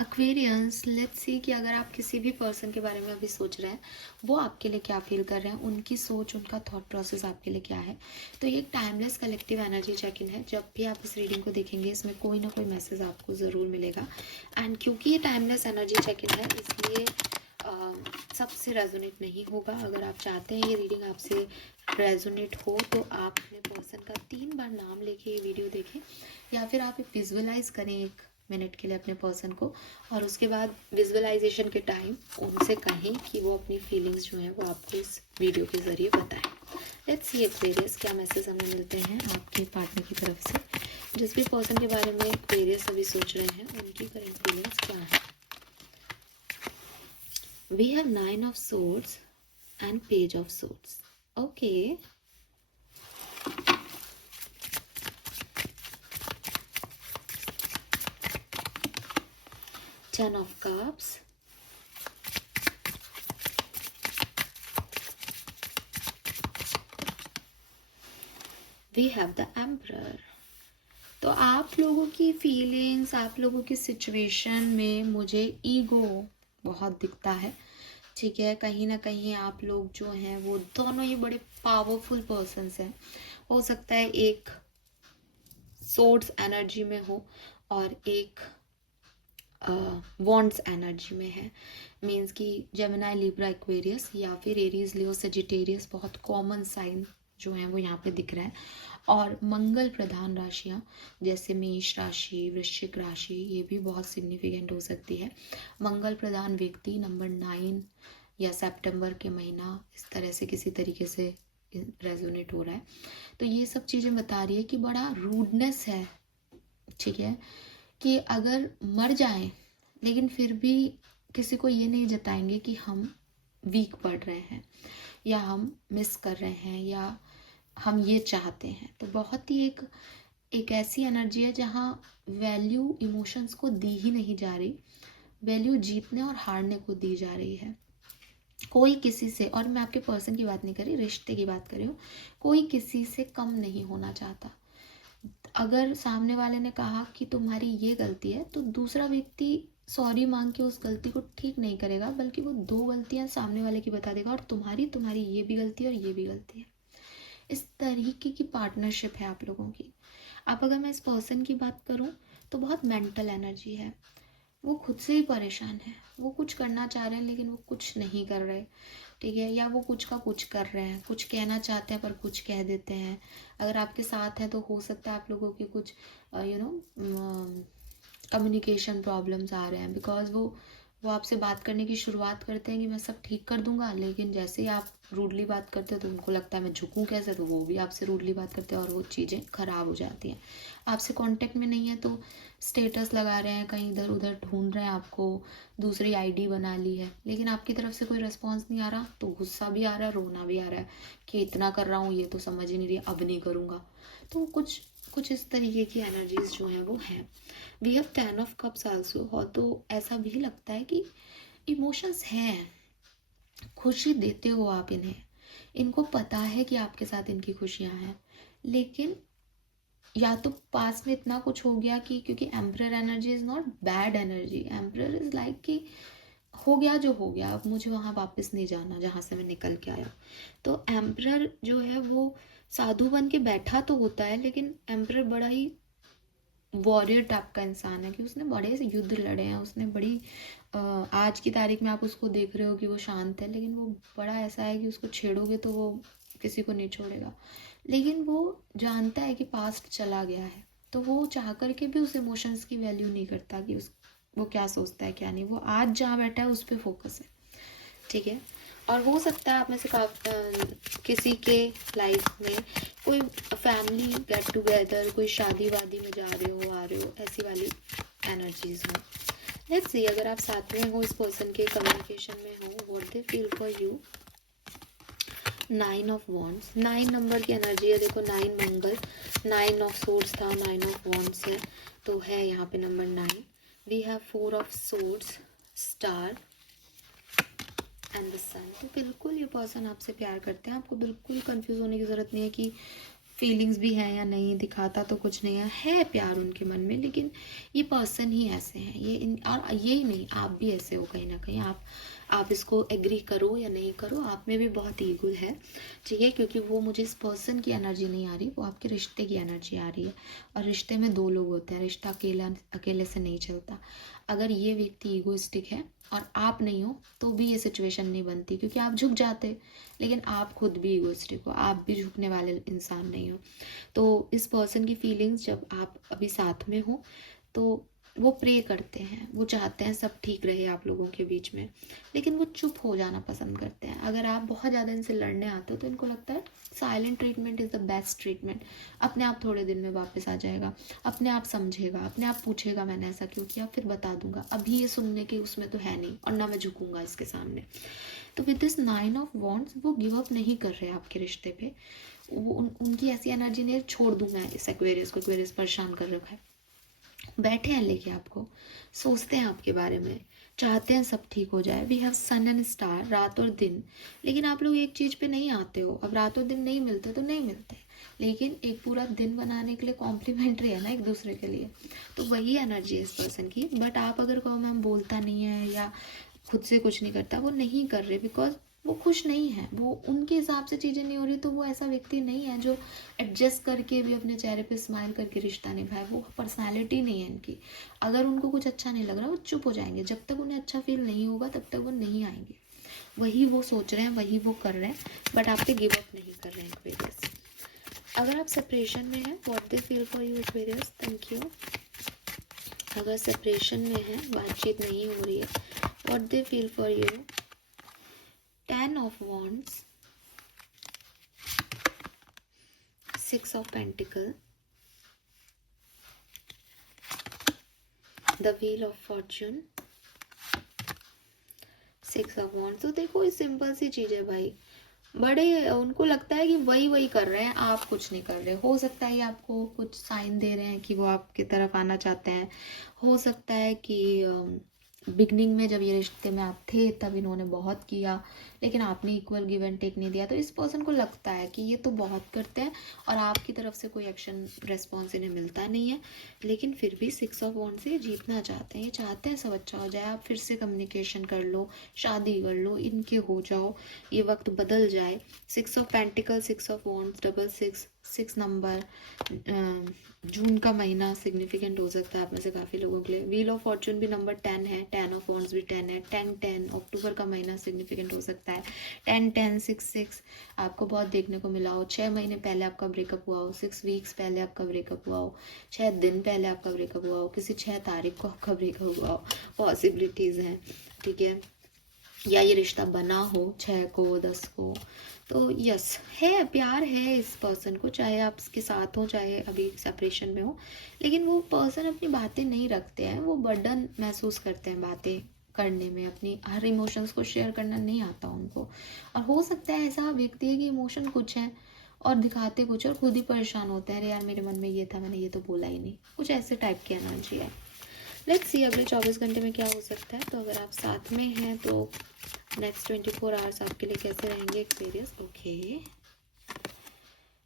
Aquarians, let's see कि अगर आप किसी भी पर्सन के बारे में अभी सोच रहे हैं, वो आपके लिए क्या फील कर रहे हैं, उनकी सोच, उनका थॉट प्रोसेस आपके लिए क्या है। तो ये एक timeless collective energy check in है। जब भी आप इस रीडिंग को देखेंगे, इसमें कोई ना कोई मैसेज आपको ज़रूर मिलेगा। एंड क्योंकि ये टाइमलेस एनर्जी चेक इन है, इसलिए सबसे रेजोनेट नहीं होगा। अगर आप चाहते हैं ये रीडिंग आपसे रेजोनेट हो, तो आप अपने पर्सन का 3 बार नाम लेके ये वीडियो देखें, या फिर आप विजुअलाइज करें 1 मिनट के लिए अपने पर्सन को, और उसके बाद विजुअलाइजेशन के टाइम उनसे कहें कि वो अपनी फीलिंग्स जो हैं वो आपको इस वीडियो के ज़रिए बताएं। लेट्स सी एक्वेरियस, क्या मैसेज हमें मिलते हैं आपके पार्टनर की तरफ से। जिस भी पर्सन के बारे में एक्वेरियस अभी सोच रहे हैं, उनकी करंट फीलिंग्स क्या है। We have 9 of swords and page of swords. Okay. 10 of cups. We have the emperor. तो आप लोगों की फीलिंग्स, आप लोगों की सिचुएशन में मुझे ईगो बहुत दिखता है। ठीक है, कहीं ना कहीं आप लोग जो हैं वो दोनों ही बड़े पावरफुल पर्सन्स हैं। हो सकता है एक सोर्ड्स एनर्जी में हो और एक वॉन्ड्स एनर्जी में है। मीन्स कि जेमिनी, लिब्रा, एक्वेरियस या फिर एरीज, लियो, सजिटेरियस बहुत कॉमन साइन जो हैं वो यहाँ पे दिख रहा है। और मंगल प्रधान राशियाँ जैसे मेष राशि, वृश्चिक राशि, ये भी बहुत सिग्निफिकेंट हो सकती है। मंगल प्रधान व्यक्ति नंबर 9 या सितंबर के महीना इस तरह से किसी तरीके से रेजोनेट हो रहा है। तो ये सब चीज़ें बता रही है कि बड़ा रूडनेस है। ठीक है, कि अगर मर जाएं लेकिन फिर भी किसी को ये नहीं जताएंगे कि हम वीक पड़ रहे हैं या हम मिस कर रहे हैं या हम ये चाहते हैं। तो बहुत ही एक ऐसी एनर्जी है जहाँ वैल्यू इमोशंस को दी ही नहीं जा रही, वैल्यू जीतने और हारने को दी जा रही है। कोई किसी से, और मैं आपके पर्सन की बात नहीं कर रही, रिश्ते की बात कर रही हूँ, कोई किसी से कम नहीं होना चाहता। अगर सामने वाले ने कहा कि तुम्हारी ये गलती है, तो दूसरा व्यक्ति सॉरी मांग के उस गलती को ठीक नहीं करेगा, बल्कि वो 2 गलतियां सामने वाले की बता देगा और तुम्हारी ये भी गलती है और ये भी गलती है। इस तरीके की पार्टनरशिप है आप लोगों की। अब अगर मैं इस पर्सन की बात करूं, तो बहुत मेंटल एनर्जी है। वो खुद से ही परेशान है, वो कुछ करना चाह रहे हैं लेकिन वो कुछ नहीं कर रहे। ठीक है, या वो कुछ का कुछ कर रहे हैं, कुछ कहना चाहते हैं पर कुछ कह देते हैं। अगर आपके साथ हैं तो हो सकता है आप लोगों की कुछ कम्युनिकेशन प्रॉब्लम्स आ रहे हैं, बिकॉज वो आपसे बात करने की शुरुआत करते हैं कि मैं सब ठीक कर दूंगा, लेकिन जैसे ही आप रूडली बात करते हो तो उनको लगता है मैं झुकूं कैसे, तो वो भी आपसे रूडली बात करते हैं और वो चीज़ें ख़राब हो जाती हैं। आपसे कांटेक्ट में नहीं है तो स्टेटस लगा रहे हैं, कहीं इधर उधर ढूंढ रहे हैं आपको, दूसरी आईडी बना ली है, लेकिन आपकी तरफ से कोई रिस्पॉन्स नहीं आ रहा, तो गुस्सा भी आ रहा है, रोना भी आ रहा है कि इतना कर रहा हूँ ये तो समझ ही नहीं रही, अब नहीं करूँगा। तो कुछ इस तरीके की एनर्जीज जो हैं वो हैं। We have 10 of cups also. और तो ऐसा भी लगता है कि इमोशंस हैं, खुशी देते हो आप इन्हें, इनको पता है कि आपके साथ इनकी खुशियाँ हैं, लेकिन या तो पास में इतना कुछ हो गया कि, क्योंकि emperor energy is not bad energy, emperor is like कि हो गया जो हो गया, अब मुझे वहाँ वापस नहीं जाना जहाँ से मैं निकल के आया। तो एम्परर जो है वो साधु बन के बैठा तो होता है, लेकिन एम्परर बड़ा ही वॉरियर टाइप का इंसान है कि उसने बड़े से युद्ध लड़े हैं, उसने बड़ी आज की तारीख में आप उसको देख रहे हो कि वो शांत है, लेकिन वो बड़ा ऐसा है कि उसको छेड़ोगे तो वो किसी को नहीं छोड़ेगा। लेकिन वो जानता है कि पास्ट चला गया है, तो वो चाह करके भी उस इमोशंस की वैल्यू नहीं करता कि वो क्या सोचता है क्या नहीं, वो आज जहाँ बैठा है उस पर फोकस है। ठीक है, और हो सकता है आप में से किसी के लाइफ में कोई फैमिली गेट टुगेदर, कोई शादी वादी में जा रहे हो, आ रहे हो, ऐसी वाली एनर्जीज हो। लेट्स सी, अगर आप साथ में हो, इस पर्सन के कम्युनिकेशन में हो, what they feel for you. 9 of wands, 9 number की एनर्जी है। देखो 9 मंगल, 9 ऑफ सोर्ड्स था, 9 ऑफ वॉन्ड्स है, तो है यहाँ पे number 9। We have 4 of swords, star and the sun. तो बिल्कुल ये पर्सन आपसे प्यार करते हैं, आपको बिल्कुल कंफ्यूज होने की ज़रूरत नहीं है कि फीलिंग्स भी हैं या नहीं, दिखाता तो कुछ नहीं है प्यार उनके मन में, लेकिन ये पर्सन ही ऐसे हैं, और यही नहीं, आप भी ऐसे हो कहीं ना कहीं। आप इसको एग्री करो या नहीं करो, आप में भी बहुत ईगो है, ठीक है, क्योंकि वो मुझे इस पर्सन की एनर्जी नहीं आ रही, वो आपके रिश्ते की एनर्जी आ रही है। और रिश्ते में दो लोग होते हैं, रिश्ता अकेले से नहीं चलता। अगर ये व्यक्ति ईगोइस्टिक है और आप नहीं हो तो भी ये सिचुएशन नहीं बनती, क्योंकि आप झुक जाते, लेकिन आप खुद भी ईगोइस्टिक हो, आप भी झुकने वाले इंसान नहीं हो। तो इस पर्सन की फीलिंग्स, जब आप अभी साथ में हो तो वो प्रे करते हैं, वो चाहते हैं सब ठीक रहे आप लोगों के बीच में, लेकिन वो चुप हो जाना पसंद करते हैं। अगर आप बहुत ज़्यादा इनसे लड़ने आते हो तो इनको लगता है silent treatment is the best treatment. अपने आप थोड़े दिन में वापस आ जाएगा, अपने आप समझेगा, अपने आप पूछेगा मैंने ऐसा क्यों किया, फिर बता दूंगा। अभी ये सुनने के उसमें तो है नहीं, और ना मैं झुकूंगा इसके सामने। तो विद दिस 9 ऑफ वॉन्ड्स वो गिव अप नहीं कर रहे आपके रिश्ते पे। वो उनकी ऐसी एनर्जी नहीं, छोड़ दूँ मैं इस एक्वेरियस को, एक्वेरियस परेशान कर रखा है। बैठे हैं लेके आपको, सोचते हैं आपके बारे में, चाहते हैं सब ठीक हो जाए। We have sun and star, रात और दिन, लेकिन आप लोग एक चीज़ पे नहीं आते हो। अब रात और दिन नहीं मिलते तो नहीं मिलते, लेकिन एक पूरा दिन बनाने के लिए कॉम्प्लीमेंट्री है ना एक दूसरे के लिए। तो वही एनर्जी है इस पर्सन की। बट आप अगर कहो मैम बोलता नहीं है या खुद से कुछ नहीं करता, वो नहीं कर रहे बिकॉज वो खुश नहीं है, वो उनके हिसाब से चीज़ें नहीं हो रही। तो वो ऐसा व्यक्ति नहीं है जो एडजस्ट करके भी अपने चेहरे पे स्माइल करके रिश्ता निभाए, वो पर्सनालिटी नहीं है इनकी। अगर उनको कुछ अच्छा नहीं लग रहा वो चुप हो जाएंगे, जब तक उन्हें अच्छा फील नहीं होगा तब तक वो नहीं आएंगे। वही वो सोच रहे हैं, वही वो कर रहे हैं, बट आप पे गिव अप नहीं कर रहे हैं एक्वेरियस। अगर आप सेपरेशन में हैं, what they feel for you Aquarius, thank you. अगर सेपरेशन में है, बातचीत नहीं हो रही है, what they feel for you, 10 of wands, 6 of pentacle, the wheel of fortune, 6 of wands। तो देखो ये सिंपल सी चीज है भाई, बड़े उनको लगता है कि वही कर रहे हैं, आप कुछ नहीं कर रहे। हो सकता है आपको कुछ साइन दे रहे हैं कि वो आपकी तरफ आना चाहते हैं। हो सकता है कि बिगनिंग में जब ये रिश्ते में आप थे तब इन्होंने बहुत किया, लेकिन आपने इक्वल गिव एंड टेक नहीं दिया। तो इस पर्सन को लगता है कि ये तो बहुत करते हैं और आपकी तरफ से कोई एक्शन रेस्पॉन्स इन्हें मिलता नहीं है, लेकिन फिर भी 6 ऑफ वॉन्ड से जीतना चाहते हैं। ये चाहते हैं सब अच्छा हो जाए, आप फिर से कम्युनिकेशन कर लो, शादी कर लो, इनके हो जाओ, ये वक्त बदल जाए। 6 of pentacle, 6 of wands, 666, 6 number, June का महीना सिग्निफिकेंट हो सकता है आप में से काफ़ी लोगों के लिए। व्हील ऑफ फॉर्चून भी नंबर 10 है, 10 ऑफ वॉन्ड्स भी 10 है, 10 अक्टूबर का महीना सिग्निफिकेंट हो सकता है। 10 आपको बहुत देखने को मिला हो, 6 महीने पहले आपका ब्रेकअप हुआ हो, 6 वीक्स पहले आपका ब्रेकअप हुआ हो, 6 दिन पहले आपका ब्रेकअप हुआ हो, किसी 6 तारीख को आपका ब्रेकअप हुआ हो, पॉसिबिलिटीज़ हैं, ठीक है। या ये रिश्ता बना हो 6 को 10 को। तो यस है, प्यार है इस पर्सन को, चाहे आप इसके साथ हो चाहे अभी सेपरेशन में हो, लेकिन वो पर्सन अपनी बातें नहीं रखते हैं, वो बर्डन महसूस करते हैं बातें करने में, अपनी हर इमोशंस को शेयर करना नहीं आता उनको। और हो सकता है ऐसा व्यक्ति है कि इमोशन कुछ है और दिखाते कुछ और खुद ही परेशान होते हैं, अरे यार मेरे मन में ये था, मैंने ये तो बोला ही नहीं, कुछ ऐसे टाइप की एनर्जी है। लेट्स सी अगले 24 घंटे में क्या हो सकता है। तो अगर आप साथ में हैं तो नेक्स्ट 24 आवर्स आपके लिए कैसे रहेंगे experience. Okay,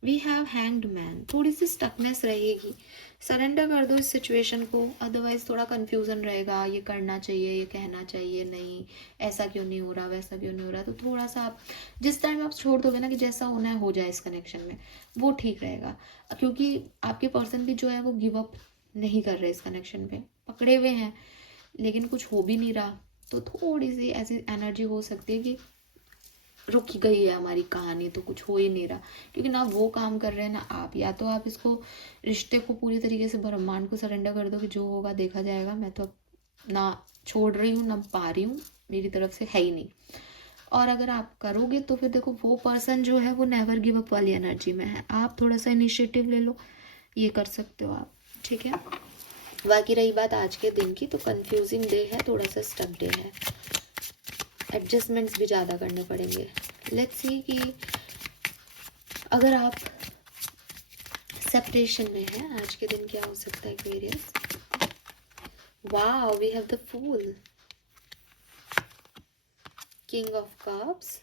we have hanged man, थोड़ी सी स्टकनेस रहेगी, सरेंडर कर दो इस सिचुएशन को, अदरवाइज थोड़ा कंफ्यूजन रहेगा, ये करना चाहिए, ये कहना चाहिए, नहीं ऐसा क्यों नहीं हो रहा, वैसा क्यों नहीं हो रहा। तो थोड़ा सा आप जिस टाइम आप छोड़ दोगे ना कि जैसा होना है हो जाए इस कनेक्शन में, वो ठीक रहेगा, क्योंकि आपके पर्सन भी जो है वो गिव अप नहीं कर रहे इस कनेक्शन पे, पकड़े हुए हैं, लेकिन कुछ हो भी नहीं रहा। तो थोड़ी सी ऐसी एनर्जी हो सकती है कि रुक गई है हमारी कहानी, तो कुछ हो ही नहीं रहा, क्योंकि ना वो काम कर रहे हैं ना आप। या तो आप इसको रिश्ते को पूरी तरीके से ब्रह्मांड को सरेंडर कर दो कि जो होगा देखा जाएगा, मैं तो अब ना छोड़ रही हूँ ना पा रही हूँ, मेरी तरफ से है ही नहीं। और अगर आप करोगे तो फिर देखो वो पर्सन जो है वो नेवर गिव अप वाली एनर्जी में है, आप थोड़ा सा इनिशिएटिव ले लो, ये कर सकते हो आप, ठीक है। बाकी रही बात आज के दिन की, तो कंफ्यूजिंग डे है, थोड़ा सा स्टक डे है, एडजस्टमेंट्स भी ज़्यादा करने पड़ेंगे। लेट्स सी कि अगर आप सेपरेशन में हैं आज के दिन क्या हो सकता है Aquarius. Wow, we have the fool, king of cups,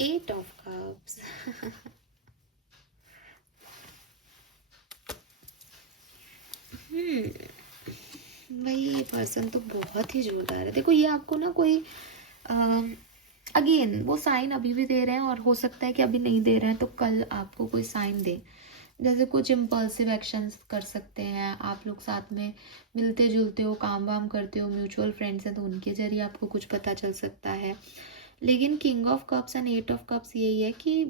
8 of cups भाई ये पर्सन तो बहुत ही जोरदार है। देखो ये आपको ना कोई अगेन वो साइन अभी भी दे रहे हैं और हो सकता है कि अभी नहीं दे रहे हैं तो कल आपको कोई साइन दे। जैसे कुछ इम्पल्सिव एक्शंस कर सकते हैं आप लोग, साथ में मिलते जुलते हो, काम वाम करते हो, म्यूचुअल फ्रेंड्स हैं तो उनके जरिए आपको कुछ पता चल सकता है। लेकिन king of cups and eight of cups यही है कि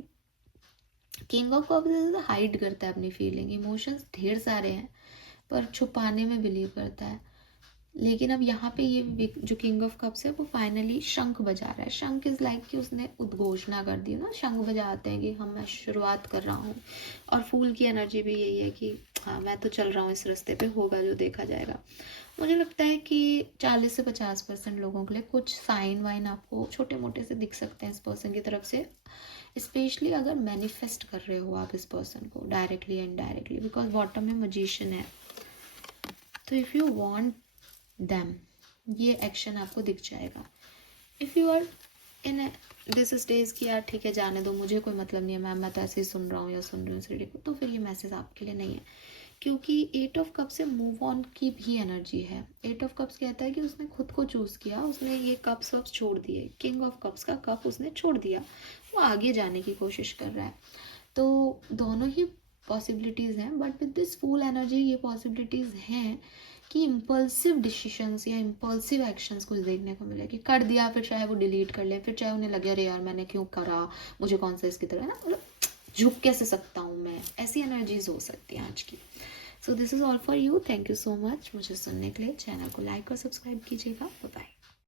किंग ऑफ कप्स हाइड करता है अपनी फीलिंग, इमोशंस ढेर सारे हैं पर छुपाने में बिलीव करता है। लेकिन अब यहाँ पे ये जो किंग ऑफ कप्स है वो फाइनली शंख बजा रहा है। शंख इज लाइक कि उसने उद्घोषणा कर दी ना, शंख बजाते हैं कि हम मैं शुरुआत कर रहा हूँ। और फूल की एनर्जी भी यही है कि हाँ मैं तो चल रहा हूँ इस रास्ते पे, होगा जो देखा जाएगा। मुझे लगता है कि 40 से 50% लोगों के लिए कुछ साइन वाइन आपको छोटे मोटे से दिख सकते हैं इस पर्सन की तरफ से, स्पेशली अगर मैनिफेस्ट कर रहे हो आप इस पर्सन को directly and indirectly, because bottom में मजिशियन है। तो इफ़ यू वांट देम ये एक्शन आपको दिख जाएगा। If you are in this stage की यार ठीक है जाने दो, मुझे कोई मतलब नहीं है मैं तो ऐसे ही सुन रहा हूँ या सुन रही हूँ सीढ़ी को, तो फिर ये मैसेज आपके लिए नहीं है। क्योंकि एट ऑफ कप से मूव ऑन की भी एनर्जी है। एट ऑफ कप्स कहता है कि उसने खुद को चूज़ किया, उसने ये कप्स वप्स छोड़ दिए, किंग ऑफ कप्स का कप उसने छोड़ दिया, वो आगे जाने की कोशिश कर रहा है। तो दोनों ही पॉसिबिलिटीज़ हैं, but with this full energy ये पॉसिबिलिटीज़ हैं कि इम्पल्सिव डिसीशंस या इम्पल्सिव एक्शंस कुछ देखने को मिले कि कर दिया फिर चाहे वो डिलीट कर ले, फिर चाहे उन्हें लगे अरे यार मैंने क्यों करा, मुझे कौन सा इसकी तरह है ना, मतलब झुक कैसे सकता हूँ मैं, ऐसी एनर्जीज हो सकती हैं आज की। So this is all for you, thank you so much मुझे सुनने के लिए। चैनल को लाइक और सब्सक्राइब कीजिएगा। Bye bye.